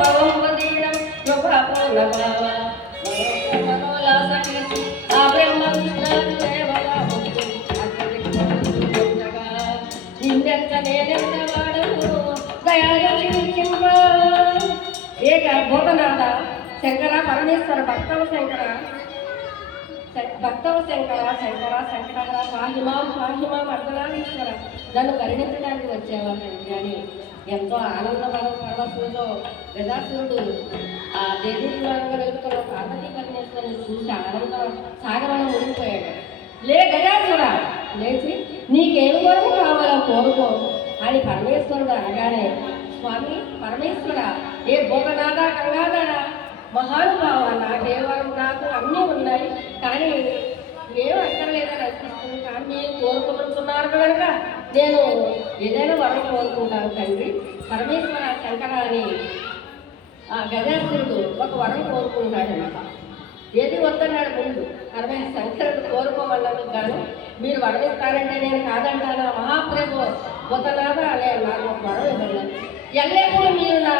భవంబదీనం శుభపూర్ణభావ మనోలాసకీర్తి ఆ బ్రహ్మ విష్ణు దేవగా నిన్నెంత నేనెంత వాడను దయాచింప ఏక భూతనాథ శంకర పరమేశ్వర భక్తవ శంకర శంకర శంకర పాహిమాం అర్ధనారీశ్వర నన్ను కరుణించడానికి వచ్చేవాళ్ళని కానీ ఎంతో ఆనంద పరవశంతో గజాసురుడు ఆ దేవీ విమానంగా వెళ్తున్న పార్వతీ పరమేశ్వరుని చూసి సాగరంలో మునిగిపోయాడు. లే గజాసుర లేచి నీకేమి వరకు కావాలో కోరుకో అని పరమేశ్వరుడు అనగానే స్వామి పరమేశ్వర ఏ భూతనాథ గంగాధర మహానుభావ నాకు అన్నీ ఉన్నాయి కానీ ఏం అక్కర్లేదని అనిపిస్తుంది. కానీ మీరు కోరుకుంటున్నారు కనుక నేను ఏదైనా వరం కోరుకుంటాను తండ్రి. పరమేశ్వర శంకర అని ఆ గజాసురుడు ఒక వరం కోరుకుంటాడు అన్నమాట. ఏది వద్దన్నాడు ముందు శంకరుడు కోరుకోమన్నందుకు గాను మీరు వరం ఇస్తారంటే నేను కాదంటాను. మహాప్రభు భూతనాథ అనే నాకు ఒక వరం ఇవ్వండి. ఎల్లప్పుడూ మీరు నా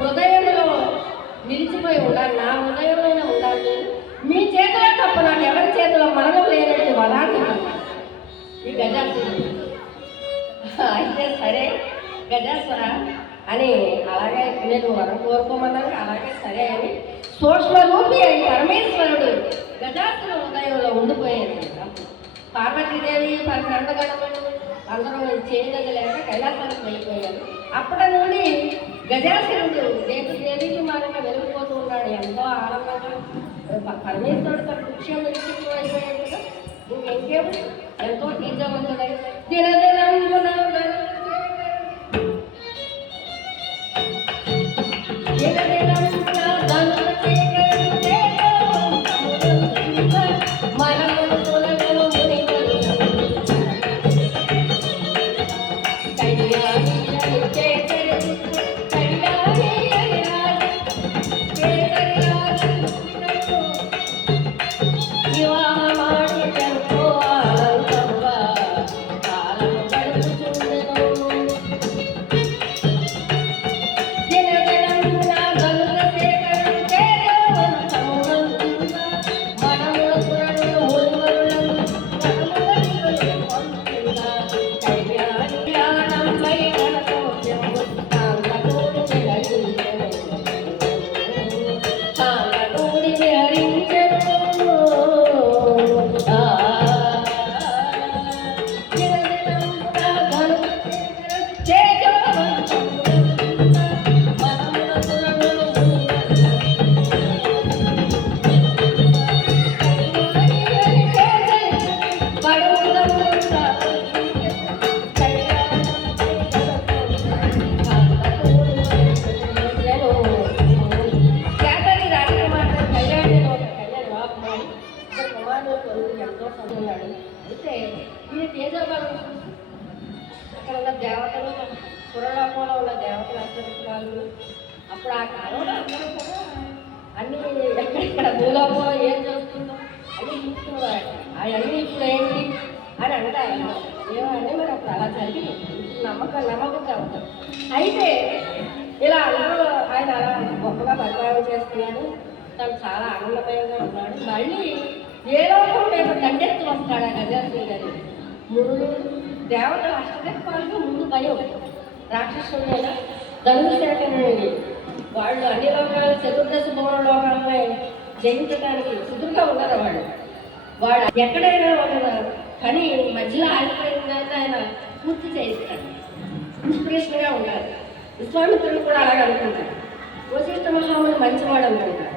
హృదయంలో నిలిచిపోయి ఉండాలి, నా హృదయంలోనే ఉండాలి. మీ చేతిలో తప్ప నాకు ఎవరి చేతిలో మరణం లేనట్టు వదాన్ని ఈ గజాసురుడు. అయితే సరే గజాసుర అని అలాగే నేను వరం కోరుకోమన్నాను. అలాగే సరే అని సూక్ష్మరూపి అని పరమేశ్వరుడు గజాసుర హృదయంలో ఉండిపోయేది. పార్వతీదేవి నందగణములు అందరూ చేయనది లేక కైలాసానికి వెళ్ళిపోయారు. అప్పటి నుండి గజాసురుడు దేవికి మారంగా వెలిగిపోతూ ఉన్నాడు. ఎంతో ఆనందంగా పరమేశ్వరుడు తన విషయం వెళ్ళిపోయాడు కదా. ఇంకేమో ఎంతో తేజవంతుడై దినదినమున అయితే ఈ తేజోబలం అక్కడ ఉన్న దేవతలు పురలోకంలో ఉన్న దేవతలు అక్షరాలు అప్పుడు ఆ కాలంలో అందరూ కూడా అన్ని ఎక్కడెక్కడ భూలోకంలో ఏం జరుగుతుందో అన్నీ చూస్తున్నారు. అవన్నీ ఇప్పుడు ఏంటి అని అంటారు. ఏమని మరి అప్పుడు అలా జరిగి నమ్మకంగా ఉంటారు. అయితే ఇలా అందరూ ఆయన అలా గొప్పగా పరిపాలన చేస్తున్నాడు. తను చాలా ఆనందమయంగా ఉన్నాడు. మళ్ళీ ఏ లోకం లేదు దండెత్తు వస్తాడు ఆ గజాసురుడు గారి. మురుడు దేవతలు అష్టదిక్పాలకు ముందు భయం. రాక్షసుడైన ధనుసేనుడిని వాళ్ళు అన్ని లోకాలు చతుర్దశ భువన లోకాలని జయించడానికి సుదురుగా ఉన్నారు. వాడు ఎక్కడైనా ఉన్నారు కానీ మధ్యలో ఆగిపోయిందంటే ఆయన పూర్తి చేయిస్తాడు. ఇన్స్పిరేషన్గా ఉండాలి. విశ్వామిత్రుడు కూడా అలాగే అనుకుంటాడు. వశిష్ఠ మహాముని మంచివాడు అనుకుంటాడు.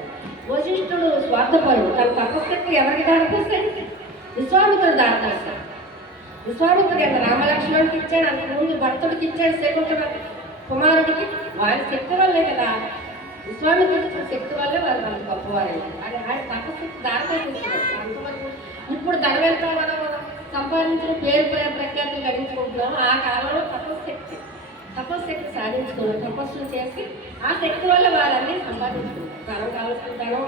వశిష్ఠుడు స్వార్థపరుడు. తన తపశక్తి ఎవరికి దారిపోస్తాడు? విశ్వామిత్రుడు దారిపోస్తాడు. విశ్వామిత్రుడు ఎంత రామలక్ష్మణుడికి ఇచ్చాడు, అంతకుముందు భర్తుడికి ఇచ్చాడు, శకుంతల కుమారుడికి. వారి శక్తి వల్లే కదా, విశ్వామిత్రుడి శక్తి వల్లే వారు మనకు గొప్పవారైంది. ఆయన తపశక్తి దారిపోతున్నాడు. అంతవరకు ఇప్పుడు ధనవంతా మనం సంపాదించిన పేరు ప్రఖ్యాతులు గడించుకుంటున్నాం. ఆ కాలంలో తపశక్తి సాధించుకున్నారు. తపస్సులు చేసి ఆ శక్తి వల్ల వాళ్ళన్నీ సంపాదించుకుంటారు. ధనం కావాల్సిన ధనం,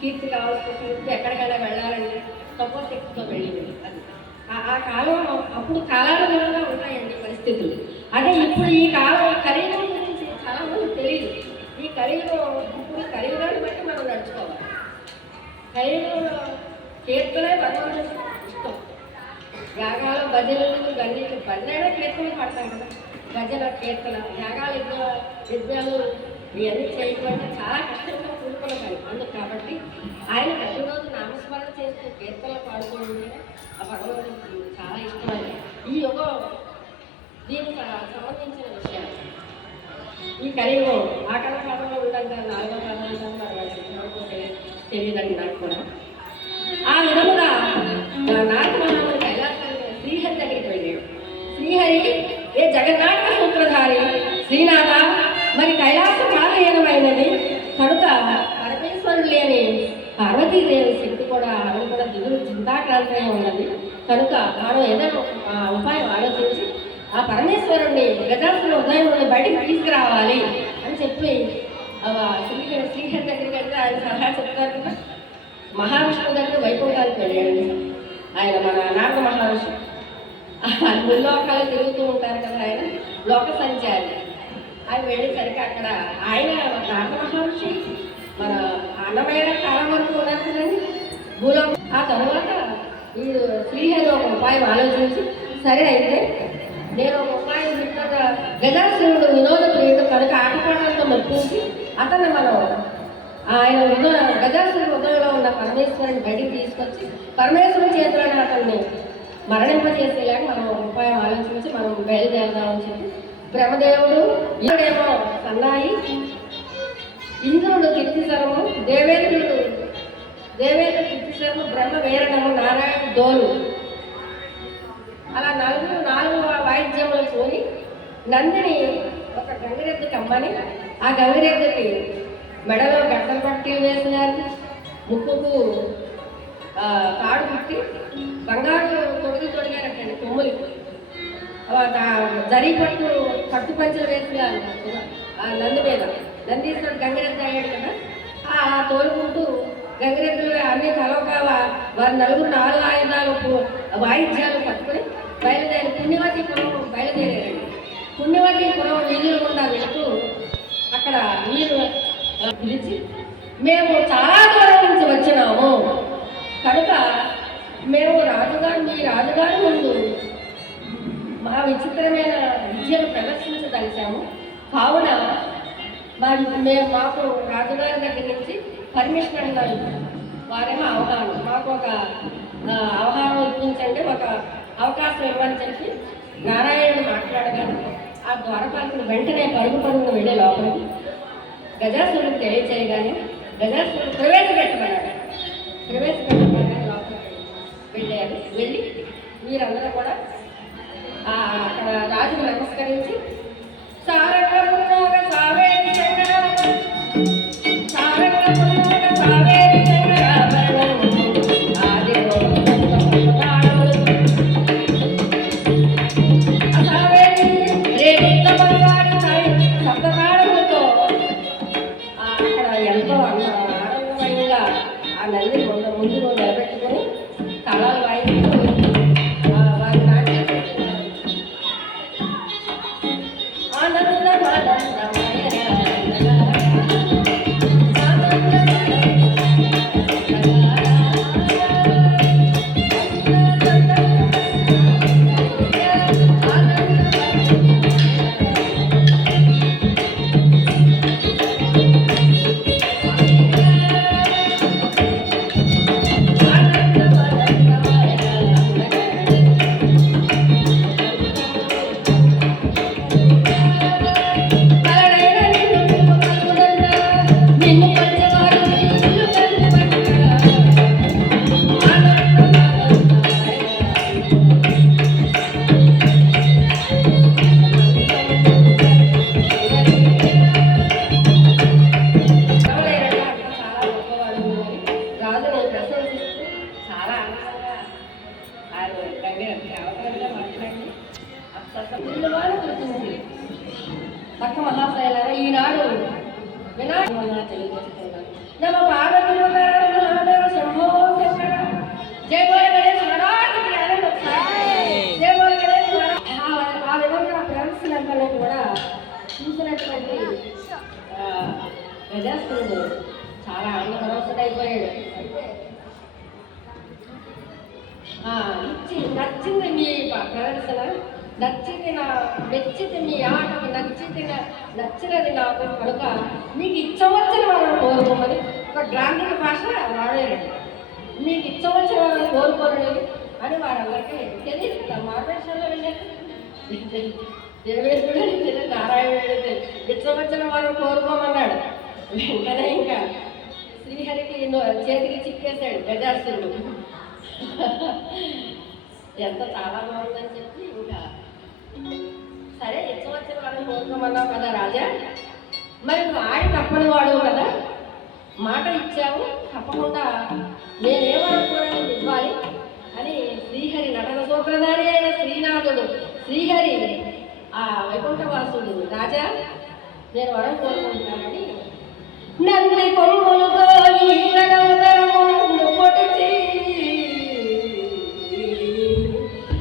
కీర్తి కావాల్సిన కీర్తి, ఎక్కడికైనా వెళ్ళాలంటే తపశక్తితో వెళ్ళింది. అది ఆ కాలం. అప్పుడు కాలానుగుణంగా ఉంటాయండి పరిస్థితులు. అదే ఇప్పుడు ఈ కాలం కలియుగం గురించి చాలా మంది తెలియదు. ఈ కలియుగం కలియుగం ఇప్పుడు కలియుగాన్ని బట్టి మనం నడుచుకోవాలి. కలియుగంలో కీర్తనే భగవంతుడికి ఇష్టం. యాగాలు భజనలు ఇవన్నీ భజన కీర్తనలు పడతాం కదా, భజన కీర్తన యాగాలు యజ్ఞాలు ఇవన్నీ చేయకుండా చాలా కష్టంగా కూడుకున్న పని. అందుకు కాబట్టి ఆయన ప్రతిరోజు నామస్మరణ చేస్తూ కీర్తనలు పాడుకోవడం ఆ భగవంతుడికి చాలా ఇష్టమైంది. ఈ యుగం దీనికి సంబంధించిన విషయాలు. ఈ కలియుగం ఆకలి కాలంలో ఉందంటారు, 4వ కాలం అంటారు, తెలియదండి నాకు కూడా. ఆ విధముగా నారదమహాముని కైలాసానికి శ్రీహరి దగ్గరికి వెళ్ళాడు. శ్రీహరి ఏ జగన్నాటక సూత్రధారి శ్రీనాథ, మరి కైలాసం కాలహీనమైనది కనుక పరమేశ్వరుడు లేని పార్వతీదేవి శక్తి కూడా ఆవిడ కూడా దిగులు చింతాక్రాంతమే ఉన్నది కనుక మనం ఏదైనా ఉపాయం ఆలోచించి ఆ పరమేశ్వరుణ్ణి గజాసుల ఉదయం నుండి బయటికి తీసుకురావాలి అని చెప్పి శ్రీహరి దగ్గరికి వెళ్తే ఆయన సలహా చెప్తారు కదా. మహావిష్ణువు దగ్గర వైకుంఠానికి వెళ్ళాడు ఆయన, మన నారద మహావిష్ణు. ముల్లోకాలు తిరుగుతూ ఉంటారు కదా ఆయన, లోక సంచారి. ఆయన వెళ్ళేసరికి అక్కడ ఆయన నారద మహర్షి మన అన్నమయ్య కాలం వరకు ఉన్నారు కదండి భూలోకం. ఆ తర్వాత ఈ శ్రీహరి ఒక ఉపాయం ఆలోచించి, సరే అయితే నేను ఒక ఉపాయం చెప్తాగా, గజాసురుడు వినోద ప్రియుడు కనుక ఆటపాటలతో మెప్పించి అతన్ని మనం ఆయన గజాసురుడు హృదయంలో ఉన్న పరమేశ్వరుని బయటికి తీసుకొచ్చి పరమేశ్వరుని చేతులను అతన్ని మరణింపజేసేలాగా మనం ఉపాయం ఆలోచించి మనం బయలుదేరదామని చెప్పి బ్రహ్మదేవుడు, ఇంద్రుడేమో సన్నాయి, ఇంద్రుడు కీర్తిశరము, దేవేంద్రుడు కీర్తిశరము, బ్రహ్మ వీరణము, నారాయణ దోలు, అలా నాలుగు వాయిద్యములు పోని నందిని ఒక గంగిరెద్దు కమ్మని, ఆ గంగిరెద్దుకి మెడలో గడ్డలు పట్టి వేసినారు, ముక్కుకు తాడు పుట్టి బంగారు తొడిగారటండి కొమ్ములు, జరీ పట్టు పంచలు వేసినారు ఆ నంది మీద. నందీశ్వరుడు గంగిరెద్దు అయ్యాడు కదా, అలా తోలుకుంటూ గంగిరెద్దులు అన్ని తలొక వారి నలుగురు 4 ఆయుధాలు వాయిద్యాలు పట్టుకుని బయలుదేరి పుణ్యవతిపురం బయలుదేరారండి. పుణ్యవతిపురం వీధులు గుండా వెళుతూ అక్కడ వీరు పిలిచి, మేము చాలా దూరం నుంచి వచ్చినాము కనుక మేము మీ రాజుగారి ముందు మా విచిత్రమైన విద్యను ప్రదర్శించదలిచాము. కావున మాకు రాజుగారి దగ్గర నుంచి పర్మిషన్ అన్నారు. వారేమో అవగాహన మాకు ఒక అవగాహన ఇప్పించండి, ఒక అవకాశం ఇవ్వని చెప్పి నారాయణుడు మాట్లాడగానే ఆ ద్వారపాలకుడు వెంటనే పరుగును వెళ్ళే లోపలికి గజాసురుడికి తెలియచేయగానే గజాసురుడు ప్రవేశపెట్టమన్నాడు. లోపలికి వెళ్ళారు. వెళ్ళి మీరందరూ కూడా అక్కడ రాజుకు నమస్కరించి ఎంతో ఆనందమయంగా ఆ నంది ముందు నిలబెట్టుకొని తాళాలు వాయిస్తూ వారి నాట్యం భక్త మహాశైలారా ఈనాడు వినాయకుడు తెలియజేస్తున్నాను. నమ పార్వతీ శంభో శంకర జయ బోల గణేష్ మహారాజ్ జయ బోల గణేష్ మహారాజ్. ఆ విధంగా ఫ్రెండ్స్ అందరినీ కూడా చూసినటువంటి గజాసురుడు చాలా ఆనందపరవశుడైపోయాడు. ఇచ్చి నచ్చింది మీ ప్రదర్శన, నచ్చింది మెచ్చింది మీ ఆటకు, నచ్చినది నాకు కనుక మీకు ఇచ్చవచ్చిన వాళ్ళని కోరుకోమని ఒక గ్రాంధిక భాష వాడేయండి. మీకు ఇచ్చవచ్చిన వాళ్ళని కోరుకోండి అని వారందరికీ తెలియదు కదా. మార్గదర్శనంలో వెళ్ళారు దేవేంద్రుడు తెలియదు, నారాయణుడు ఇచ్చవచ్చిన వాళ్ళని కోరుకోమన్నాడు. వెంటనే ఇంకా శ్రీహరికి చేతికి చిక్కేశాడు గజాసురుడు. ఎంత చాలా బాగుందని చెప్పి ఇంకా సరే ఇచ్చవచ్చిన వాళ్ళని కోరుకోమన్నావు కదా రాజా, మరి నువ్వు ఆడి తప్పని వాడు కదా, మాట ఇచ్చావు, తప్పకుండా నేనేమనుకోని ఇవ్వాలి అని శ్రీహరి నటన సూత్రధారి అయిన శ్రీనాథుడు శ్రీహరి ఆ వైకుంఠవాసుడు రాజా నేను వరం కోరుకుంటున్నానని నంది కొమ్ములుతో పొడిచి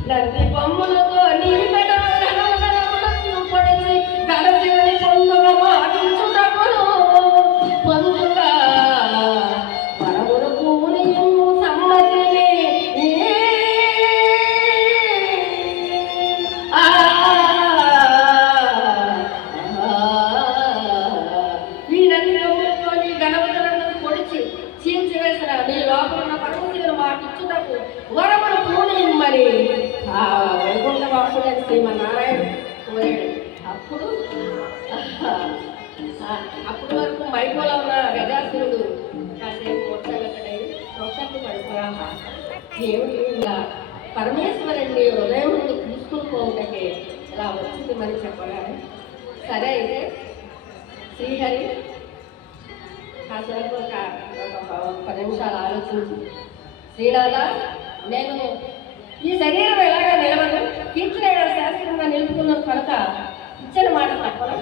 నంది కొమ్ములతో నీ పొడిచి గలసిని పొందుగా మాటించుటకును పొందుగా వరములకు సమ్మతిని ఈ నంది కొమ్ములతో నీ గణపతులను పొడిచి చీల్చివేసిన నీ లోపల ఉన్న పరమశివుని మాటిచ్చుటకు వరములు పూనిమ్మని ఆ వైకుంఠవాసుడని శ్రీమన్నారాయణుడు కోరాడు. అప్పుడు వరకు మైకోలో ఉన్న గజాసురుడు కాసేపు మొట్టగట్టడై ప్రొక్కటి పడిపోయా ఏమిటి ఇలా పరమేశ్వరుని హృదయం నుండి తీసుకుని పోవుటకే ఇలా వచ్చింది మరి చెప్పగానే సరే అయితే శ్రీహరి కాసేపు ఒక 10 నిమిషాలు ఆలోచించి శ్రీనాథ నేను ఈ శరీరం ఎలాగా నిలవదు, కీర్తిరేడ శాస్త్రంగా నిలుపుకున్న కనుక ఇచ్చిన మాట తప్పను,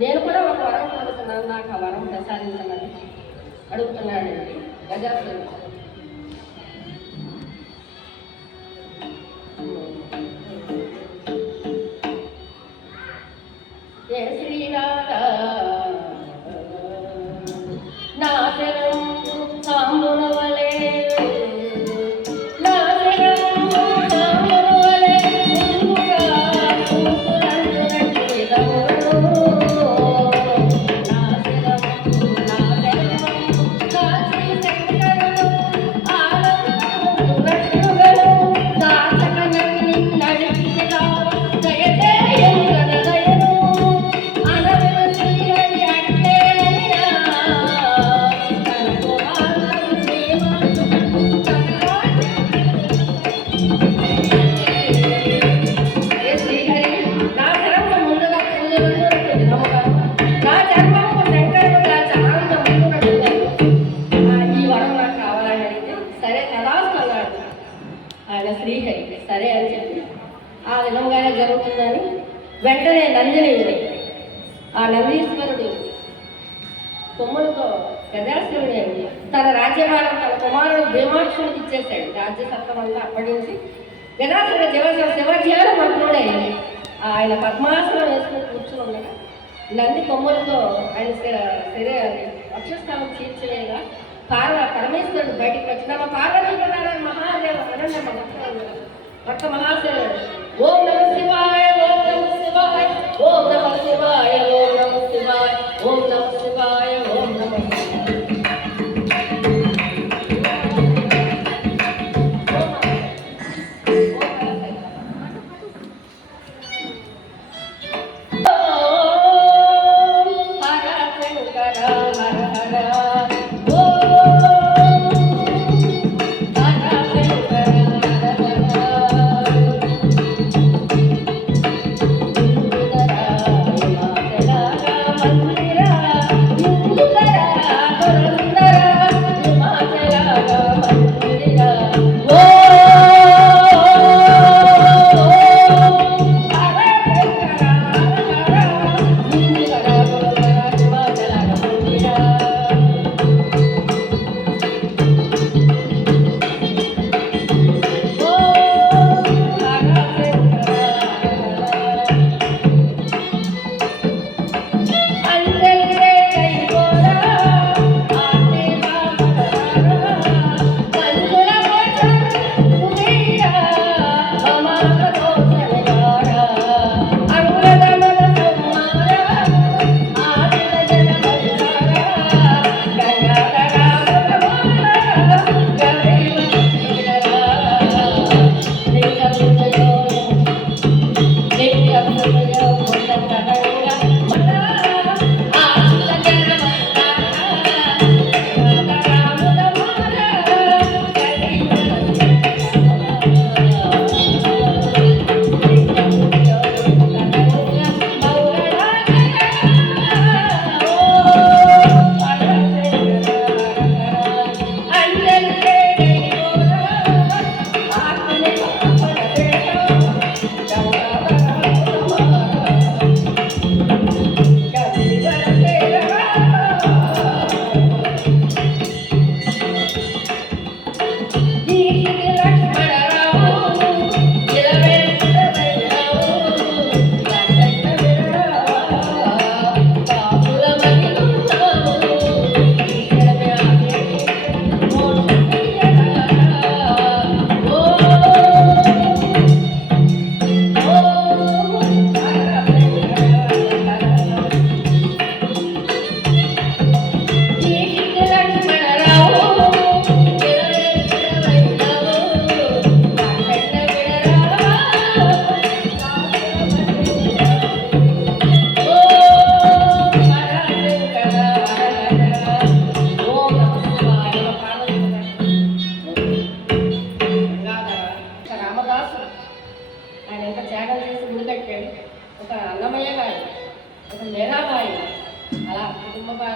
నేను కూడా ఒక వరం కోరుతున్నాను, నాకు ఆ వరం ప్రసాదించమని అడుగుతున్నాడు గజాసురుడు. ఏ శ్రీనాథ నా శరం సాంబునవలే శ్రీహరి సరే అని చెప్పి ఆ విధంగానే జరుగుతుందని వెంటనే నందిని ఆ నందీశ్వరుడు కొమ్ములతో గజాసురుడు తన రాజ్యభారం తన కుమారుడు భీమాక్షుడికి ఇచ్చేశాడు. రాజ్యసత్వం అంతా అప్పటి నుంచి గజాసురుడు శివధ్యాన మగ్నుడై ఆయన పద్మాసనం వేసుకుని కూర్చుని ఉండగా నంది కొమ్ములతో ఆయన వక్షస్థానం తీర్చివేయగా పరమేశ్వరుడు బయటికి వచ్చిన పార్వతీ ప్రధాన మహాదేవ అనంత భక్త మహాశివుడు ఓం నమ శివాయ ఓం నమ శివాయ ఓం నమ శివాయ ఓం నమ శివాయ ఓం నమ శివాయ ఓం నమ Go!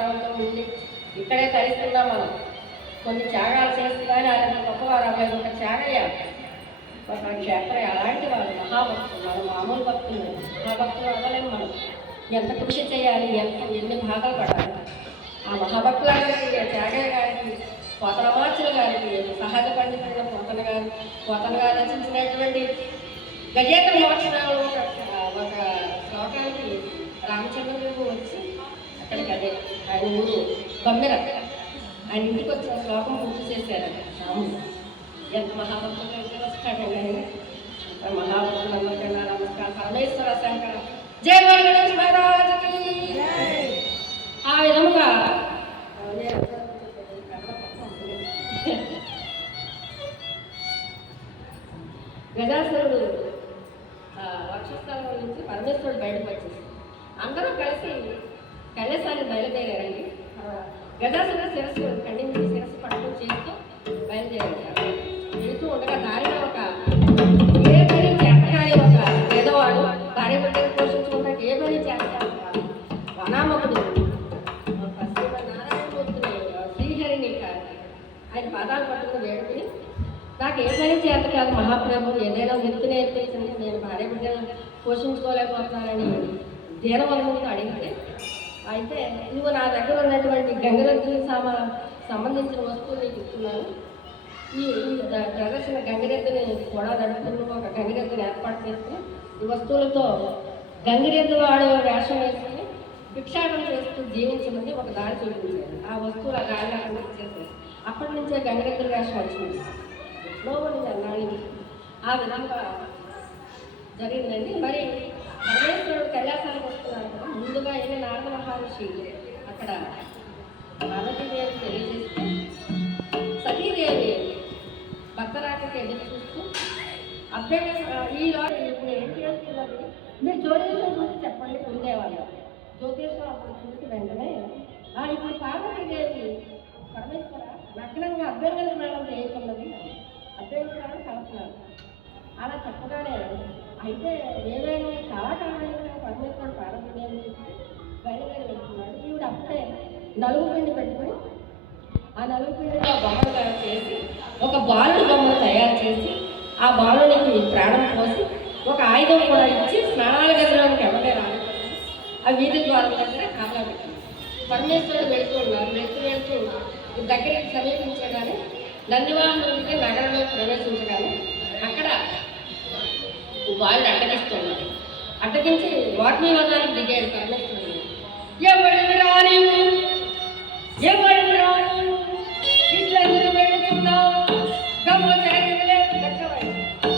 వారంతో ఉండి ఇక్కడే తరిస్తున్నాం మనం. కొన్ని త్యాగాలు చేసి కానీ ఆయన గొప్పవారు అబ్బాయి ఒక త్యాగయ్య ఒక క్షేత్రయ్య అలాంటి వాళ్ళు మహాభక్తులు. మనం మామూలు భక్తులు మహాభక్తులు అవ్వలేము. మనం ఎంత కృషి చేయాలి, ఎన్ని భాగాలు పడాలి. ఆ మహాభక్తుల గారికి, త్యాగయ్య గారికి, పోతనమాచుల గారికి, సహజ పండితుల పోతన గారు రచించినటువంటి గజేంద్ర మోక్షణంలో ఒక శ్లోకానికి రామచంద్రుడు వచ్చి అక్కడికి అదే ఆయన ఊరు బమ్మెర ఆయన ఇంటికి వచ్చిన శ్లోకం పూర్తి చేశారు రాముడు. ఎంత మహాభక్తులు వస్తాడండి ఆయన. మహాభక్తులందరికన్నా నమస్కారం. పరమేశ్వర శంకర జయ గణేష్ మహారాజుకి. ఆ విధముగా గజాసురుడు వక్షస్థలం నుంచి పరమేశ్వరుడు బయటకు వచ్చేసి అందరూ కలిసి కైలాసానికి బయలుదేరారండి. గజాసురుడు శిరస్సు ఖండించి శిరస్సు పట్టుకుని చేస్తూ బయలుదేరారు. వెళుతూ ఉండగా దారిలో ఒక ఏ పని చేతగాని ఒక పేదవాడు భార్య బిడ్డలు పోషించుకుంటే ఏ పని చేస్తారు వనామకుడు పశ్చిమ నారాయణమూర్తిని శ్రీహరిని ఆయన పాదాలు పట్టుకుని వేడుకుని నాకు ఏ పని చేత కాదు మహాప్రభు, ఏదైనా వృత్తి నేర్పించండి, నేను భార్య బిడ్డలు పోషించుకోలేకపోతున్నానని దీనవరంతో అడిగితే, అయితే నువ్వు నా దగ్గర ఉన్నటువంటి గంగరెద్దుకి సంబంధించిన వస్తువులు నీకు ఇస్తున్నాను. ఈ ప్రదర్శన గంగిరెద్దుని కూడా నడుపుతూ ఒక గంగిరెద్దుని ఏర్పాటు చేసుకుని ఈ వస్తువులతో గంగిరెద్దు వాడు వేషం వేసుకుని భిక్షాటం చేస్తూ జీవించమని ఒక దారి చూపించారు. ఆ వస్తువులు ఆ గాలిలో అందించేసారు. అప్పటి నుంచే గంగిరెద్దుల వేషం వచ్చింది. అన్నాడు. ఆ విధంగా జరిగిందండి. మరి పరమేశ్వరుడు కైలాసానికి వస్తున్నారు కదా, ముందుగా వెళ్ళి నారద మహర్షి అక్కడ పార్వతీదేవి తెలియజేస్తే సతీదేవి భక్తరాకకి ఎదురు చూస్తూ ఈ లోటు ఇప్పుడు ఏం చేస్తున్నది, మీరు జ్యోతిషం చూసి చెప్పండి పొందేవాళ్ళు. జ్యోతిషం అప్పుడు చూసి వెంటనే ఇప్పుడు పార్వతీదేవి పరమేశ్వర లగ్నంగా అభ్యంగన స్నానం చేయకున్నది, అభ్యంగనాలు కలుస్తున్నారు అలా చెప్పగానే అయితే ఏమైనా చాలా కారణంగా పరమేశ్వరుడు పార్వతీదేవి బయలుదేరి వెళ్తున్నాడు. ఈవిడ అప్పుడే నలుగు పిండి పెట్టుకుని ఆ నలుగు పిండిలో బొమ్మలు తయారు చేసి ఒక బాలుడి బొమ్మను తయారు చేసి ఆ బాలునికి ప్రాణం పోసి ఒక ఆయుధం కూడా ఇచ్చి స్నానాల గదిలోనికి ఎవరే రాని ఆ వీధి ద్వారం దగ్గర కాపలా పెట్టింది. పరమేశ్వరుడు వెళుతూ ఉన్నారు. వెళుతూ దగ్గరికి సమీపించగానే నందివాహనుడికి నగరంలో ప్రవేశించగానే అక్కడ వాళ్ళు అడ్డగిస్తున్నారు. అడ్డగించి వాగ్వివాదానికి దిగాడు పరమేశ్వరుడు. ఎవరిని రాని ఇట్లా వెళుతున్నావు గమ్మ చేయలేవు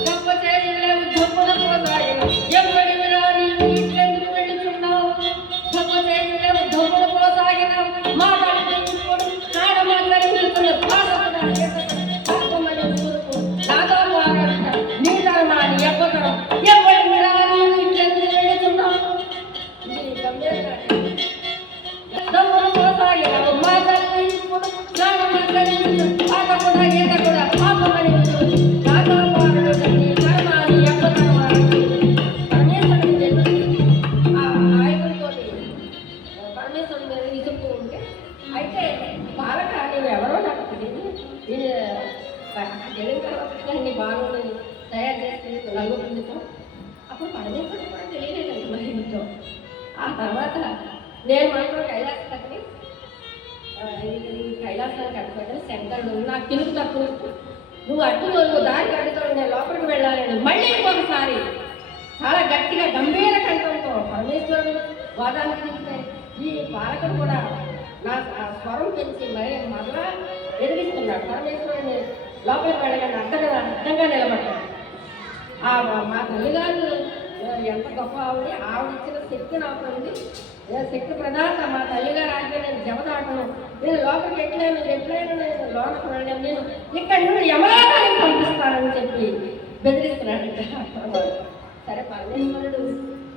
గమ్మ చేయలేవు గొప్పల పోసాగిన ఎవరిని రాని ఇట్లెందుకు వెళుతున్నావు గమ్మ చేయలేవు గొప్పల పోసాగిన మాట్లాడుతున్నాడు నాడమాట్లాడుతున్న పరమేశ్వరుడు మీద విసురుతూ ఉంటే అయితే బాలక నేను ఎవరో నాకు తెలియదు, తెలియని తర్వాత నీ బాలుని తయారు చేసి నలుగురితో అప్పుడు పరమేశ్వరుడు కూడా తెలియలేదండి మహిమతో. ఆ తర్వాత నేను మాత్రం కైలాసానికి కైలాసానికి అడ్డుపడ్డాను. శంకరుడు నాకు తిరుగు తప్పు, నువ్వు నువ్వు దారికి అడ్డుతాడు, నేను లోపలికి వెళ్ళాలని మళ్ళీ ఇంకొకసారి చాలా గట్టిగా గంభీర కంఠంతో పరమేశ్వరుడు వాదానికి దిగితే ఈ బాలకుడు కూడా నా స్వరం పెంచి మరలా ఎదిగిస్తున్నాడు. పరమేశ్వరుడిని లోపలికి వెళ్ళగానే అడ్డంగా నిలబడ్డాడు. మా తల్లిగారు ఎంత గొప్ప ఆవిడ ఇచ్చిన శక్తి నాకు ఉంది, శక్తి ప్రదాత. మా తల్లిగారు ఆజ్ఞ నేను జమదాటను, నేను లోపలికి ఎట్లయినా నేను లోపలికి వెళ్ళాను, నేను ఇక్కడ నుండి యమలోకానికి పంపిస్తానని చెప్పి బెదిరిస్తున్నాడు. సరే పరమేశ్వరుడు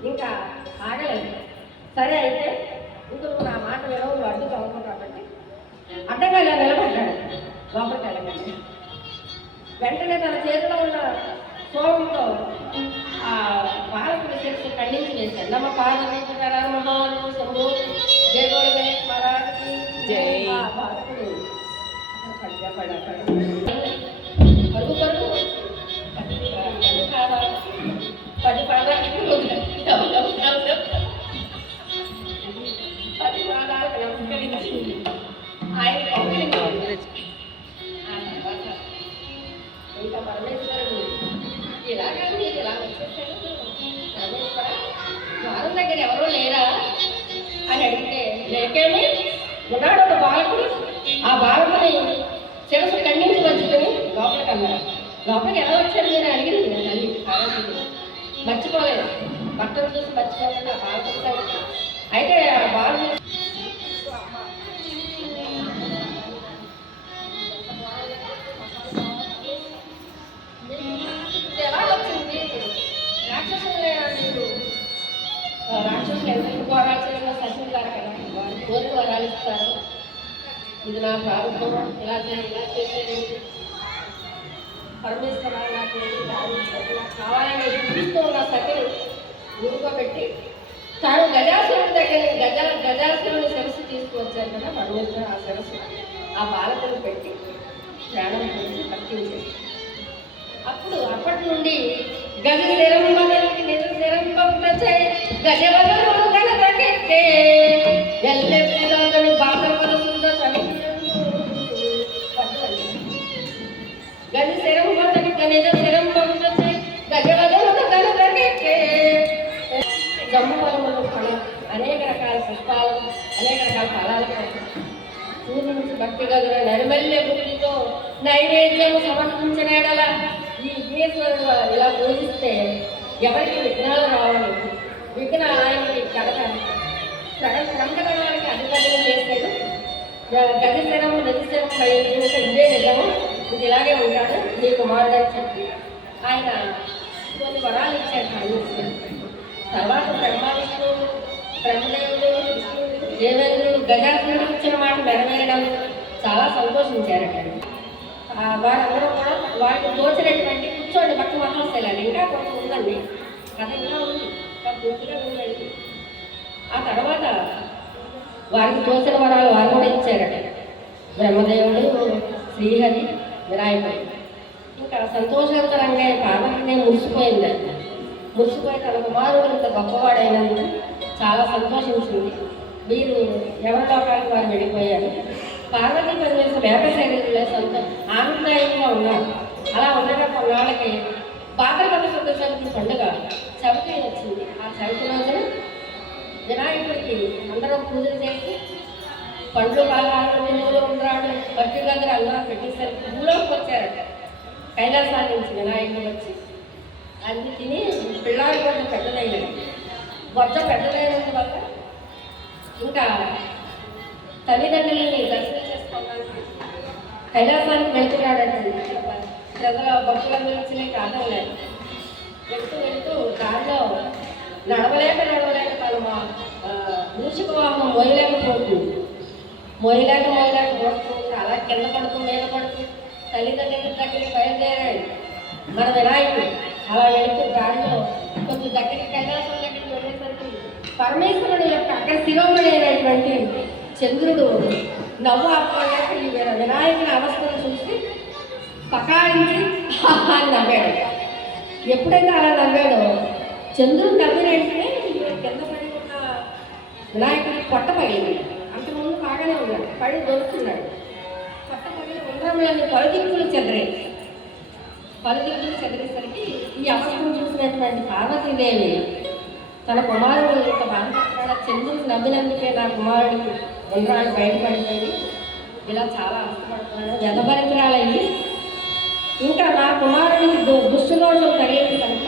ఇంకా ఆగలేదు. సరే అయితే ఇంక నువ్వు నా మాట వినవు, నువ్వు అడ్డు చదువు కాబట్టి అడ్డంగా ఇలా నిలబడ్డాడు. లోపలికి వెళ్ళగానే వెంటనే తన చేతిలో ఉన్న సోమంతో ఆ బాలకుడి శిరస్సు ఖండించి వేశాడు. నమ్మ పార్వతీ మహాను శంభో జయ గణేష్ మహారాజ్ పరుగు పరుగు 10 పాదాలకు 10 పాదాలకు నమస్కరించి ఆయన ఇంకా పరమేశ్వరుడు ఇలాగా మీరు ఇలా వచ్చేసారు పరమేశ్వర ద్వారం దగ్గర ఎవరో లేరా అని అడిగితే లేకేమి ఉన్నాడు ఒక బాలకుడు. ఆ బాలకుని శిరస్సు ఖండించి వచ్చుకొని లోపలికి అన్నారు. లోపలికి ఎలా వచ్చారు మీరు అడిగింది నేను తల్లి మర్చిపోలేదు. భర్తను చూసి మర్చిపోలేదు ఆ బాలకుడు సంగతి. అయితే ఆ బాలుడు ఎలా వచ్చింది రాక్షసులు రాక్షసులు ఎంత పోరాలు చేయడం సశించారు కదా వారు కోరిక వరాలు ఇస్తారు. ఇది నా ప్రారంభం ఇలా చేసేది పరమేశ్వర నాకు కావాలని చూస్తూ ఉన్న సతిని ఊరుకోబెట్టి తాను గజాసురుడి దగ్గర గజాసురుని శిరస్సు తీసుకువచ్చారు కదా పరమేశ్వర. ఆ శిరస్సు ఆ బాలకుని పెట్టి ప్రాణం చేసి పట్టించారు. అప్పుడు అప్పటి నుండి గజ శరం బదలికి నిజ శరం పంపచే గజవదను గణతకెత్తే ఎల్లెప్పుడతని బాధల వదసుంద గజ శరం బదలికి నిజ శరం పంపచే గజవదను గణతకెత్తే జమ్ము పొలములు ఫలం అనేక రకాల పుష్పాలు అనేక రకాల ఫలాలు పూజించి భక్తి గదుల నరిమల్లె బుద్ధితో నైవేద్యము సమర్పించిన ఎడల ఈ విఘ్నేశ్వరుడు ఇలా పూజిస్తే ఎవరికి విఘ్నాలు రావాలి విఘ్నాలకి క్రమగణానికి అధిపత్యం చేస్తాడు. గజశరము నజశరము ఇదే నిజము ఇది ఇలాగే ఉంటాడు నీ కుమారుడు అని చెప్పి ఆయన కొన్ని వరాలు ఇచ్చాడు పరమేశ్వరుడు. తర్వాత బ్రహ్మదేవుడు దేవేంద్రుడు గజాసురుడు ఇచ్చిన మాట నెరవేరడం చాలా సంతోషించారట. వారందరూ కూడా వారికి తోచినటువంటి కూర్చోండి పక్క మహాశైలాలు ఇంకా కొంచెం ఉందండి కథ ఇంకా ఉంది పూర్తిగా ఉందండి. ఆ తర్వాత వారికి తోచిన వరాలు వారు కూడా ఇచ్చారట. బ్రహ్మదేవుడు శ్రీహరి వినాయకుడు ఇంకా సంతోషకరంగా పార్వతినే మురిసిపోయిందండి. మురిసిపోయి తన కుమారుడు ఇంత గొప్పవాడైనందుకు చాలా సంతోషించింది. వీరు ఎవరి లోకానికి వారు వెళ్ళిపోయారు. పార్వతీ పరమేశ్వరు వేపశైలిలో ఆనందదాయంగా ఉన్నారు. అలా ఉండగా కొన్నాళ్ళకి భాద్రపద శుద్ధ చవితి పండుగ చవితి వచ్చింది. ఆ చవితి రోజున వినాయకుడికి అందరం పూజలు చేసి పండ్లు బాగా విలువలు ఉండరాడు భక్తి దగ్గర అందరం పెట్టేసరికి ఊళ్ళోకి వచ్చారట. కైలాసాల నుంచి వినాయకుడు వచ్చి అన్ని తిని పిల్లాడి బొజ్జ పెద్దదైనది. బొజ్జ పెద్దదైనందువల్ల ఇంకా తల్లిదండ్రులని దర్శనం చేసుకోవడానికి కైలాసానికి వెళ్తున్నాడండి. ప్రజల భక్తులందరూ వచ్చిన కారణం లేదు. వెళ్తూ దారిలో నడవలేక తను మూషిక వాహనం మోయలేకపోతుంది. మోయలేక పోతుంది. అలా కింద పడుతూ మీద పడుతూ తల్లిదండ్రుల దగ్గరికి బయలుదేరాడు మన వినాయకుడు. అలా వెళుతూ దారిలో కొంచెం దగ్గరికి కైలాసం దగ్గరికి వెళ్ళేసరికి పరమేశ్వరుడు యొక్క అక్కడ శిరోమణి అయినటువంటి చంద్రుడు నవ్వు ఆపుకోలేక ఈ వినాయకుని అవస్థను చూసి పకారించి అని నవ్వాడు. ఎప్పుడైతే అలా నవ్వాడో చంద్రుడు నవ్విన వెంటనే కింద పడి ఉన్న వినాయకుడికి పొట్ట పడింది. అంతకుముందు బాగానే ఉన్నాడు, పడి దొరుకుతున్నాడు. పొట్ట పగిలి ఉండ్రములని పలుదిక్కులు చెదిరేసరికి ఈ అవస్థను చూసినటువంటి పార్వతీదేవి తన కుమారుడు యొక్క బాధపడ్డ చంద్రుడు నవ్వినందుకే నా కుమారుడికి ఉండ్రాలు బయటపడిపోయి ఇలా చాలా అవస్థపడుతున్నాడు. వ్యధభరిద్రాలయ్యి ఇంకా నా కుమారుడికి దుష్టదోషం తగిలింది కనుక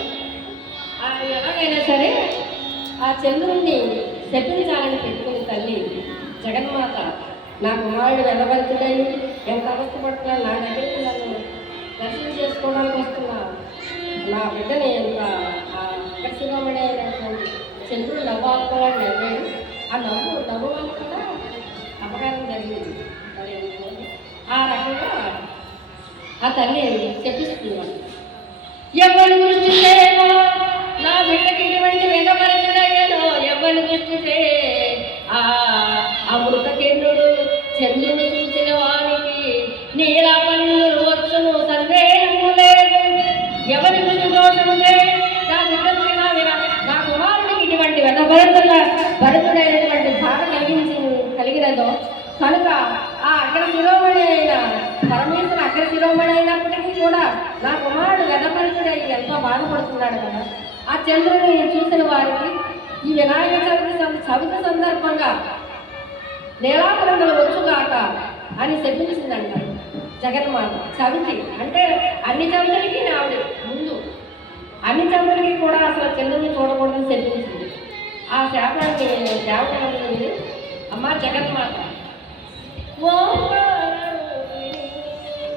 ఎలాగైనా సరే ఆ చంద్రుడిని శపించాలని పెట్టుకుని తల్లి జగన్మాత నా కుమారుడు వ్యధభరితుడై ఎంత అవస్థపడుతున్నాడు, నా దగ్గరికి నన్ను దర్శనం చేసుకోవడానికి వస్తున్నా నా బిడ్డని ఎంత ఆకర్షణమనే చంద్రుడు నవ్వు ఆపుకోవాలని నవ్వాడు. ఆ నవ్వు వల్ల కూడా అపకారం జరిగింది. ఆ రకంగా ఆ తల్లి చెప్పిస్తున్నాడు. ఎవరి దృష్టితే నా బిడ్డకి ఇటువంటి వెగమరచుడయ్యనో ఎవరి దృష్టితే ఆ మృతకేంద్రుడు చంద్రుడు చూసిన వారికి నీలమణులు వచ్చును సందేహము లేదు, ఎవరి దోషములే నా కుమారుడికి ఇటువంటి భరతుడైనటువంటి బాధ కలిగినదో కనుక ఆ అగ్ర శిరోమణి అయిన పరమేశ్వర అగ్ర శిరోమణి అయినప్పటికీ కూడా నా కుమారుడు వ్యధభరితుడై ఎంతో బాధపడుతున్నాడు కదా. ఆ చంద్రుడిని చూసిన వారికి ఈ వినాయక చవితి సందర్భంగా నీలాపరంగలు వచ్చుగాక అని శపించిందంట జగన్మాత. చవితి అంటే అన్ని చవితులకి ఆవిడ ముందు, అన్ని చవితులకి కూడా అసలు చంద్రుడిని చూడకూడదని శపించింది. ఆ శాపానికి దేవతలు అమ్మ జగన్మాత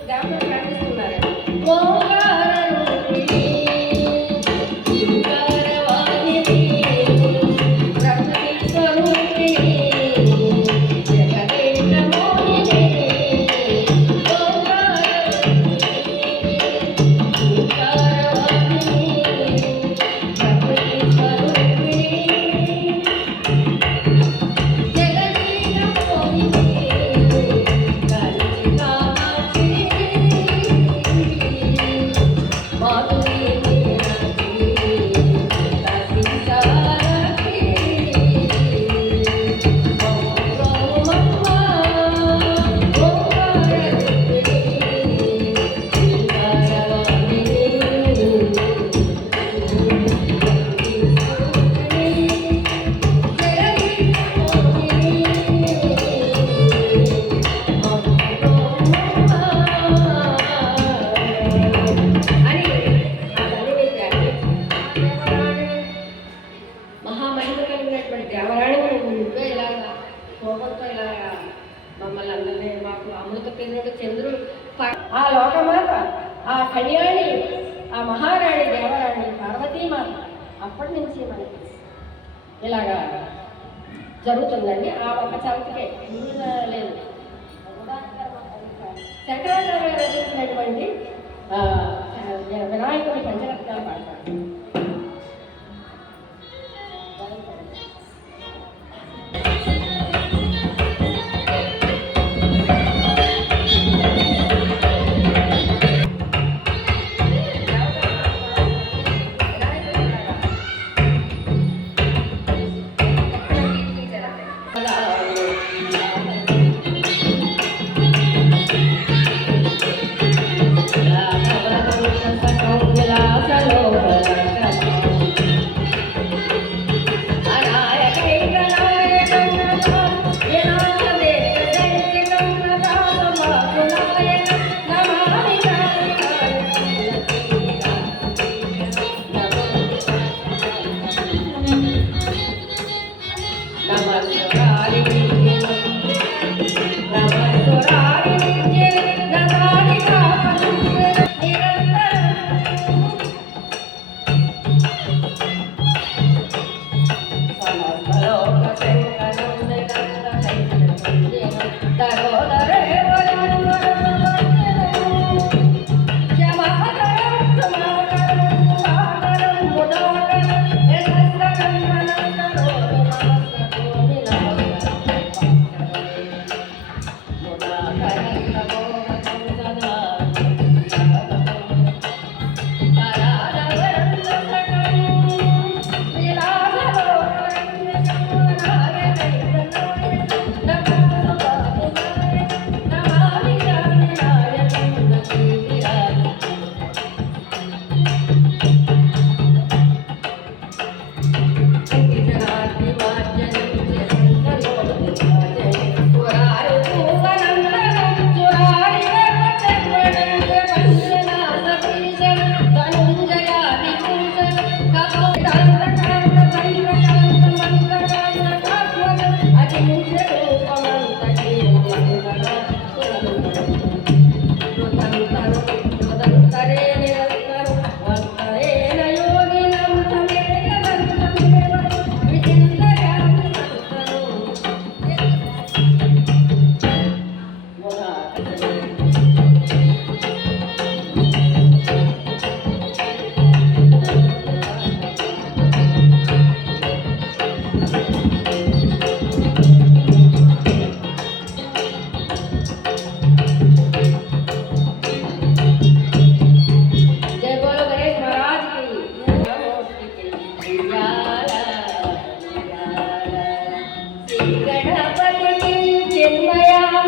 దేవతలు కనిపిస్తున్నారు. చంద్రుడు ఆ లోకమాత, ఆ కళ్యాణి, ఆ మహారాణి దేవరాణి పార్వతీమాత అప్పటి నుంచి మనకి ఇలాగా జరుగుతుందండి. ఆ ఒక చవితికే లేదు. శంకరాచార్య రచించినటువంటి వినాయకుడి పంచరత్నాలు పాడతారు. Hello.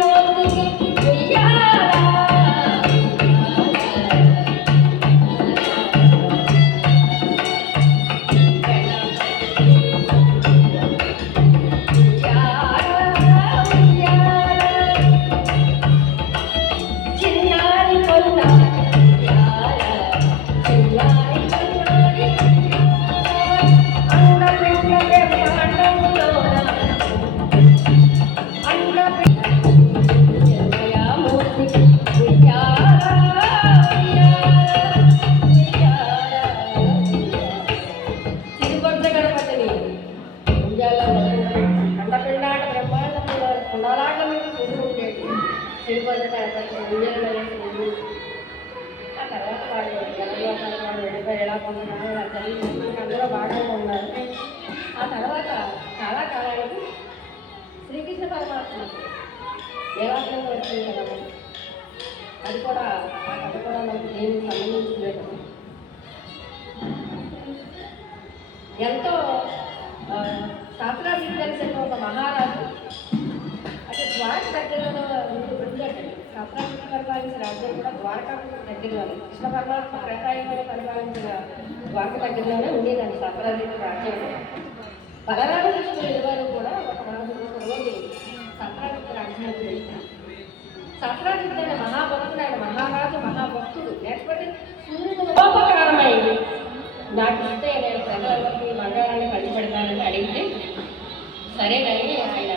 మూర్తికి ఉయ్యాల చిన్నారి కొన్న ఆ తర్వాత వాళ్ళు జనలోకాలు వెళ్ళిపోయి ఎలా పొందుతారో ఇలా జరిగింది అందులో బాగానే ఉన్నారు. ఆ తర్వాత చాలా కాలానికి శ్రీకృష్ణ పరమాత్మ దేవాలయంలో వచ్చింది కదా, అది కూడా ఆ కథ కూడా మనకు దీనికి సంబంధించింది. ఎంతో శాస్త్రానికి తెలిసిన ఒక మహారాజు అంటే ద్వారక దగ్గరలో ఉండేటండి. శాస్త్రానికి పరిపాలించిన రాజ్యం కూడా ద్వారక దగ్గరలోనే, కృష్ణ పరమాత్మ త్రేతాయుగంలో పరిపాలించిన ద్వారక దగ్గరలోనే ఉండేదండి శాస్త్రాధిక రాజ్యం. బలరామకృష్ణుడు ఇరువురు కూడా ఒక రోజు శాస్త్రాధిక రాజ్యానికి వెళ్తారు. శాస్త్రాధికుడు అయిన మహాభక్తుడు, ఆయన మహారాజు మహాభక్తుడు, లేకపోతే సూర్యుడు ఉపకారమైంది. నాకు ఇస్తే నేను ప్రజలందరికీ బంగారాన్ని పంచిపెడతానని అడిగితే సరేనని ఆయన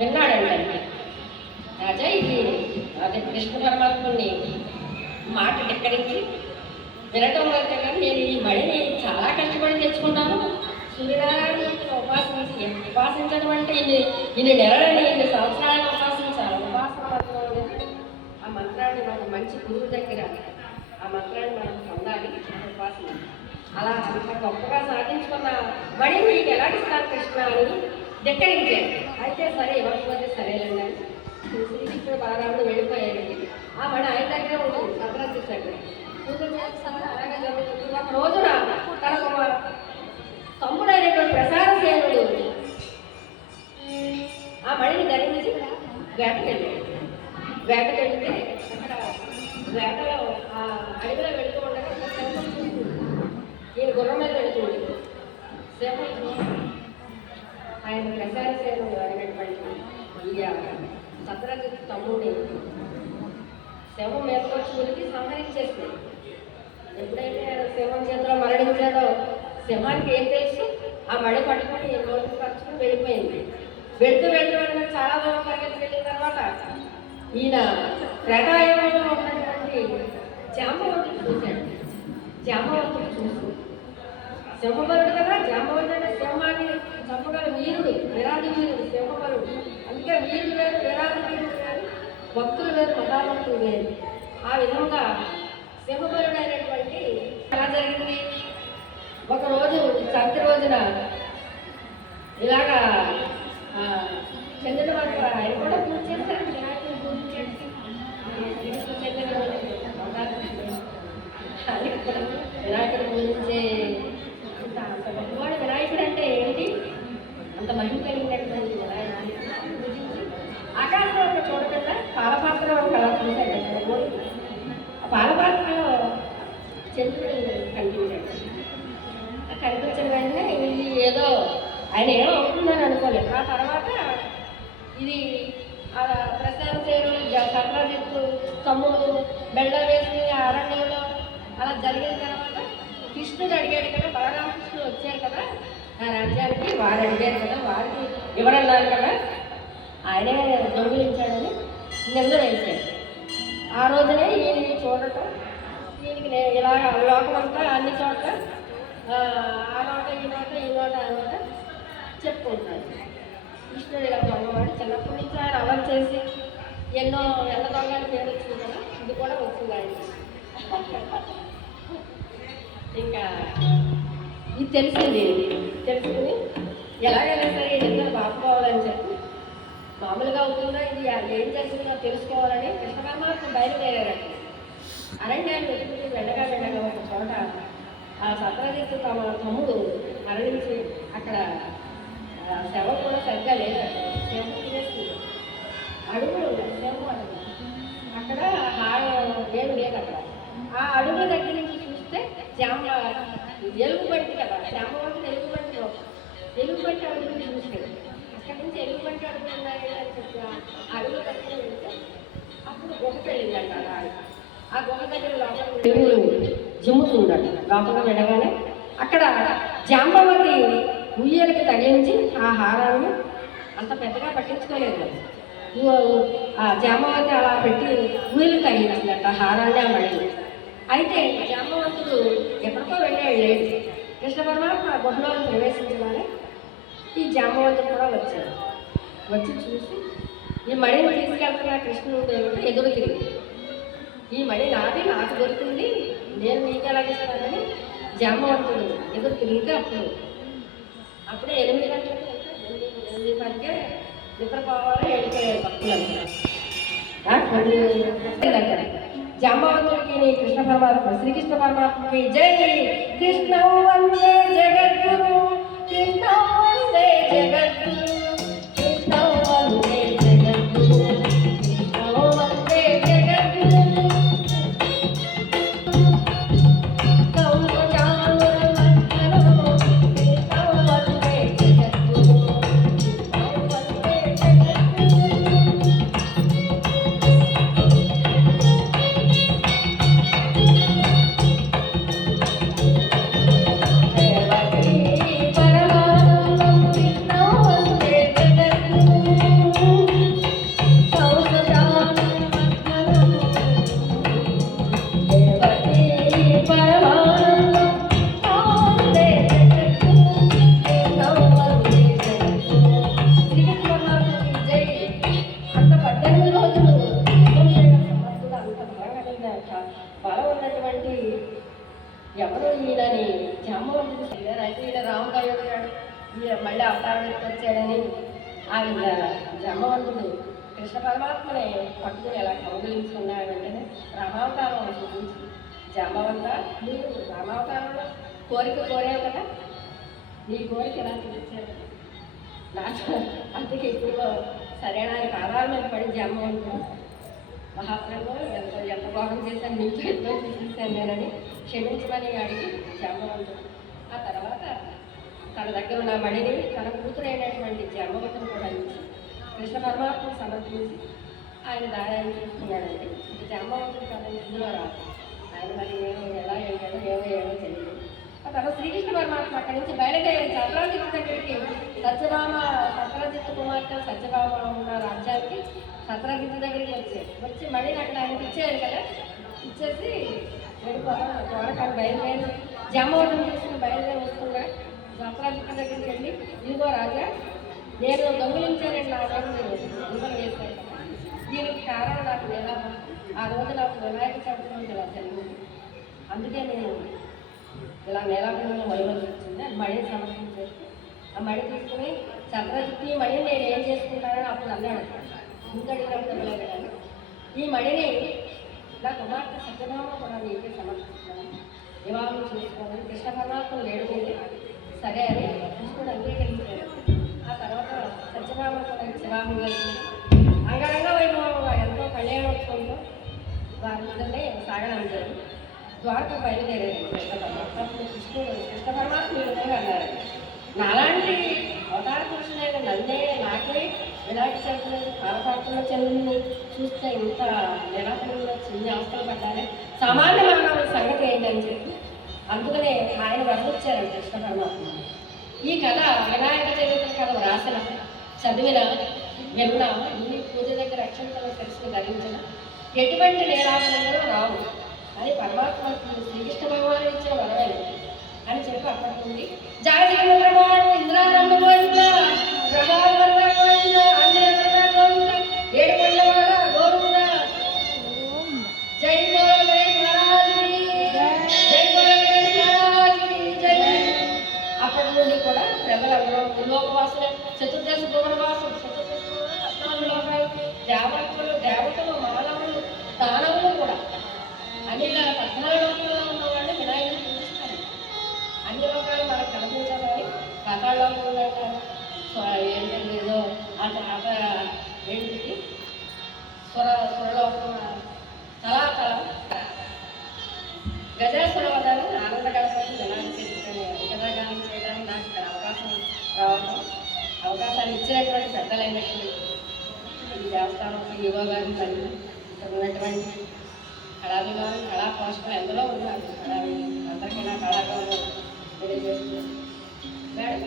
విన్నాడండి. రాజా ఇది అదే కృష్ణ పరమాత్మని మాట ధిక్కరించి వినటం వల్ల కానీ నేను ఈ మడిని చాలా కష్టపడి తెచ్చుకున్నాను. సూర్యనారాయణ ఉపాసించడం అంటే ఇన్ని నెలలని 2 సంవత్సరాలను ఉపాసించాలి. ఉపాసన ఆ మంత్రాన్ని మనం మంచి గురువు దగ్గర ఆ మంత్రాన్ని మనం పొందాలి. ఉపాసన అలా అంత గొప్పగా సాధించుకున్న మడి మీకు ఎలాగిస్తాను కృష్ణ అని ధిక్కరించాడు. అయితే సరే ఇవ్వకపోతే సరేనండి అని శ్రీకృష్ణుడు బలరాముడు వెళ్ళిపోయాడండి. ఆ మడి ఆయన దగ్గర ఉంటుంది సత్రాజిత్ దగ్గర. పూజ చేస్తామని అలాగే జరుగుతుంది. ఒక రోజున తనకు తమ్ముడైనటువంటి ప్రసాదసేనుడు ఆ మడిని ధరించి వేటకెళ్ళాడు. వేటకెళ్తే అక్కడ వేటలో ఆ అడవిలో వెళుతూ ఉండగా ఒక సింహం చూస్తుంది. ఈయన గుర్రం మీద వెళుతుంది. సింహం ఆయన ప్రసాదసేనుడు అయినటువంటి ఈ సత్రజిత్ తమ్ముడిని సింహం మీదకొచ్చి ఉరికి సంహరించేస్తుంది. ఎప్పుడైతే సింహం చేతిలో మరణించాడో సింహానికి ఏం తెలుసు, ఆ మడి పట్టుకొని రోజు పరుచుకుని వెళ్ళిపోయింది. వెళుతూ వెళ్తూ చాలా దూరం పరిగెత్తి వెళ్ళిన తర్వాత ఈయన త్రేతాయుగంలో ఉన్నటువంటి జాంబవంతుడు చూశాడు. జాంబవంతుడు చూసి సింహబలుడు కదా, జాంబవంతుడు అంటే సింహాన్ని చంపగల వీరుడు, విరాటి వీరుడు సింహబలుడు. అందుకే వీరుడు వేరు, విరాటి వీరుడు వేరు, భక్తులు వేరు, మహాభక్తులు వేరు. ఆ విధంగా సింహబలుడు అయినటువంటి ఎలా జరిగింది, ఒకరోజు చంటి రోజున ఇలాగా చంద్రుడి వరకు ఆయన కూడా పూజ చేస్తారు. వినాయకుడు పూజ చేసి వినాయకుడు పూజించే అంత గొప్పవాడు. వినాయకుడు అంటే ఏంటి, అంత మహిమ కలిగినటువంటి వినాయకుడు పూజించి ఆకాశంలో చూడకుండా పాలపాత్ర అలా చూశాడు. ఆ పాలపాత్రలో చంద్రుడు కనిపించాడు. కనిపించిన వెంటనే ఇది ఏదో ఆయన ఏమో అవుతుందని అనుకోలేదు. ఆ తర్వాత ఇది ప్రశాంత్ సత్రాజిత్తు తమ్ముడు బెళ్ళ వేసి అరణ్యంలో అలా జరిగిన తర్వాత కృష్ణుడు అడిగాడు కదా, బలరామకృష్ణుడు వచ్చారు కదా నా రాజ్యానికి, వారు అడిగారు కదా, వారికి ఇవ్వడన్నారు కదా, ఆయనే దొంగిలించాడని నింద వేశాడు. ఆ రోజునే ఈయనకి చూడటం, ఈయనకి ఇలా లోకమంతా అన్ని చోట్ల ఆ నోట ఈ నోట ఈ నోట ఆ నోట చెప్పుకుంటున్నాడు. కృష్ణుడు ఇలా దొంగవాడు. చిన్నప్పటి నుంచి ఆయన అమలు చేసి ఎన్నో ఎన్న దొంగలు పేరు వచ్చింది కదా, ఇది కూడా వచ్చింది ఆయన. ఇంకా ఇది తెలిసింది. తెలుసుకుని ఎలాగైనా సరే ఇద్దరు బాపుకోవాలని చెప్పి మామూలుగా అవుతుందా ఇది ఏం జరిగిందో తెలుసుకోవాలని కృష్ణ పరమాత్మ బయలుదేరారండి. అరణ్యాన్ని వెతుకుతూ వెళ్ళగా ఒక చోట ఆ సత్రజిత్తు తమ తమ్ముడు మరణించి అక్కడ శవం కూడా సరిగ్గా లేదు, శవం తినేస్తుంది. ఎలుగుబంటి కదా, జాంబవంతుడు ఎలుగుబంటి లోపం, ఎలుగుబంటి అడుగులు చూసాడు. అక్కడి నుంచి ఎలుగుబంటి అడుగులు ఉన్నాయి అని చెప్పి అడుగులు కట్టుకుని వెళ్తే అప్పుడు గుహకి వెళ్ళిందంట. ఆ గుహ దగ్గర లోపల జిమ్ముతుందట. లోపల వెళ్ళగానే అక్కడ జాంబవతి ఉయ్యలకి తగిలించి ఆ హారాన్ని అంత పెద్దగా పట్టించుకోలేదు. ఆ జాంబవతి అలా పెట్టి ఉయ్యలు తగిలించిందట హారాన్ని ఆ మడిని. అయితే జాంబవంతుడు ఎక్కడికో వెళ్ళాడు లేడు. కృష్ణ పరమాత్మ గుహలో ప్రవేశించగానే ఈ జాంబవంతుడు కూడా వచ్చాడు. వచ్చి చూసి ఈ మడిని తీసుకెళ్తున్న కృష్ణుడు ఏమిటో ఎదురు తిరిగి, ఈ మడి నాది, నాకు దొరికింది, నేను నీకు ఎలాగిస్తానని జాంబవంతుడు ఎదురు తిరిగితే అప్పుడే 8 గంటలకి 8:10కే నిద్రపోవాలి వెళ్ళిపోయారు భక్తులంతా. జాంబవంతుడికి కృష్ణ పరమాత్మ, శ్రీకృష్ణ పరమాత్మకి జై. కృష్ణ వందే జగద్గురు, కృష్ణ వందే జగద్గురు, కృష్ణ వందే జగద్గురు, కృష్ణ వందే జగద్గురు. బలం ఉన్నటువంటి ఎవరు ఈయనని జాంబవంతుడు అయితే ఈయన రాముడయ్యాడు, మళ్ళీ అవతారం వచ్చాడని ఆయన జాంబవంతుడు కృష్ణ పరమాత్మని పట్టుకుని ఎలా కౌగిలించుకున్నాడంటే రామావతారం చూపించి, జాంబవంత మీరు రామావతారంలో కోరిక కోరావు కదా, నీ కోరిక ఎలా తీర్చాడు నాకు. అందుకే ఇప్పుడు సరైన పాదాల మీద పడి జాంబవంతుడు మహాప్రభు ఎంత భాగం చేశాను, నీకు ఎంతో చూసేసాను నేనని క్షమించమని అడిగి జాంబవంతుడు ఆ తర్వాత తన దగ్గర ఉన్న మడిని తన కూతురైనటువంటి జాంబవతిని కూడా ఇచ్చి కృష్ణ పరమాత్మను సమర్పించి ఆయన దాయాన్ని చూసుకున్నాడండి. జాంబవంతుడు తన ఇందులో రాదు, ఆయన మరి ఎలా వెళ్ళాడో ఏమో తెలియదు. ఆ తర్వాత శ్రీకృష్ణ పరమాత్మ అక్కడి నుంచి బయలుదేరి సత్రాజిత్ దగ్గరికి, సత్రాజిత్ కుమార్తె సత్యభామ ఉన్న రాజ్యానికి సత్రాజిత్ దగ్గరికి వచ్చి మళ్ళీ అక్కడ ఆయనకి ఇచ్చేయాలి కదా, ఇచ్చేసి వెళ్ళిపోతాం ద్వారకాన్ని బయలుదేరి జాంబవతిని తీసుకుని బయలుదేరి వస్తుండగా సత్రాజిత్ దగ్గరికి వెళ్ళి, ఇదిగో రాజా, నేను దొంగిలించానండి, నా దగ్గర దొంగలు వేశాను, దీనికి కారణం నాకు నిలాభం, ఆ రోజు నాకు వినాయక చవితి రోజు ఇలా జరిగింది, అందుకే నేను ఇలా నిలాభంలో వయవలసి వచ్చింది అని మడిని సమర్పించేసి ఆ మడి తీసుకుని సత్రాజిత్ ఈ మడిని నేను ఏం చేసుకుంటానని అప్పుడు అన్నాడు. ముందడిగినప్పుడు కానీ ఈ మడిని నా కుమార్తె సత్యభామ కూడా నీకే సమర్పిస్తున్నాను, వివాహం చేసుకోవాలని కృష్ణ పరమాత్మ వేడుకుంది. సరే అని కృష్ణుడు అంగీకరించాడు. ఆ తర్వాత సత్యభామ కూడా వివాహం కలిగింది. అంగరంగ వైభవంగా ఎంతో కళ్యాణోత్సవంలో వారి మీదనే సాగనంటారు. ద్వారక బయలుదేరారు కృష్ణ పరమాత్మ. కృష్ణ పరమాత్మ ఈ విధంగా అన్నారు, నాలాంటి అవతార పురుషులైన నన్నే నాకే వినాయక చవితి కాలపాత్రలో చదువుని చూస్తే ఇంత నిరాకరణలో చిన్న అవస్థలు పడ్డారే, సామాన్య మానవుల సంగతి ఏంటని చెప్పి అందుకనే ఆయన వర్ణించారు కృష్ణ పరమాత్మ. ఈ కథ వినాయక చవితి కథ రాసిన, చదివిన, విన్న, ఈ పూజ దగ్గర అక్షంతల కలిసి ధరించిన ఎటువంటి నిరాకరణలో రావు అని పరమాత్మ శ్రీకృష్ణ భగవాను ఇచ్చిన వరమైంది అని చెప్పి అప్పటి నుండి జాగ్రత్త ఇంద్రారంభ గోవింద, గ్రహాల గోవింద, ఆంజనేయ గోవింద, ఏడుకొండవాడ గోవింద, జై బోలో గణేష్ మహారాజుకి, జై బోలో గణేష్ మహారాజుకి జై. అప్పటి నుండి కూడా ప్రజలందరూ లోకవాసులు, చతుర్దశ భువనవాసులు, చతుర్దశ 14 లోకాలు, దేవతలు, మానవులు, దానవులు కూడా అన్ని 14 లోకాల్లో ఉన్న వాళ్ళు వినాయకుడిని పూజిస్తారు. అన్ని లోకాలు మనకు కనిపించాలని పాతాళలోకం ఉందంటారు. ఏంటంటే ఏదో ఆ ఏంటిది సురలోకం, తలాతలం, గజాసుర వదాన్ని ఆనంద గణపతి వినాయక చవితి వచ్చినటువంటి పెద్దలైనటువంటి ఈ దేవస్థానం యువ గారి తల్లి ఇక్కడ ఉన్నటువంటి కళాభిమానం కళా పోషకులు ఎందరో ఉన్నారు. అందరికీ నా కళాకారులు తెలియజేస్తున్నాను. మేడం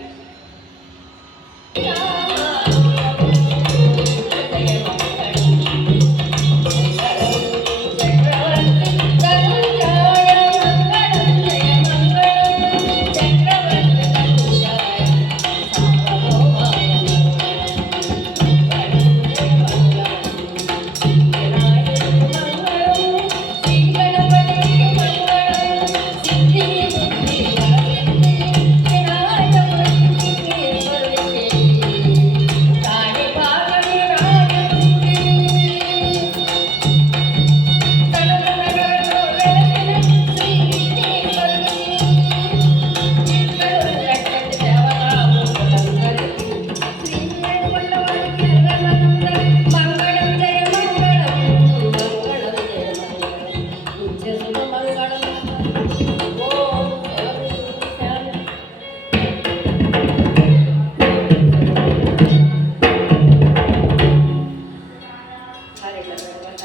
మంగళం